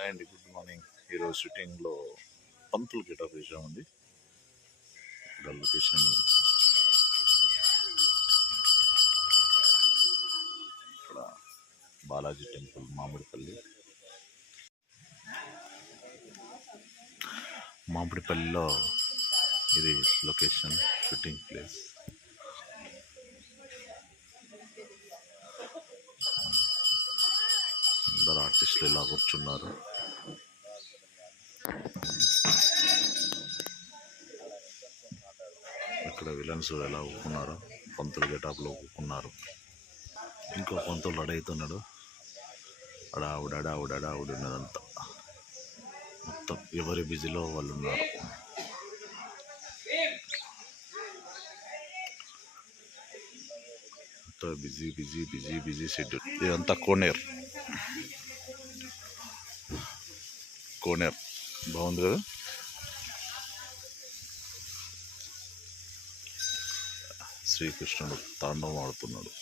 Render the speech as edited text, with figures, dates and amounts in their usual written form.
And good morning. ఈరోజు షూటింగ్లో పంతులు getup వేసామండి. ఇక్కడ లొకేషన్ ఇక్కడ బాలాజీ టెంపుల్ మామిడిపల్లిలో ఇది లొకేషన్, షూటింగ్ ప్లేస్. అందరు ఆర్టిస్టులు ఇలా కూర్చున్నారు. ఇక్కడ విలన్స్ ఎలా ఊపుకున్నారు, పంతులు గెటాప్లో ఊపుకున్నారు. ఇంకో పంతులు రెడీ అవుతున్నాడు. అడావుడు ఉన్నదంతా మొత్తం ఎవరి బిజీలో వాళ్ళు ఉన్నారు. Busy schedule. ఇదంతా కోనేర్ బాగుంది కదా. శ్రీకృష్ణుడు తాండవం ఆడుతున్నాడు.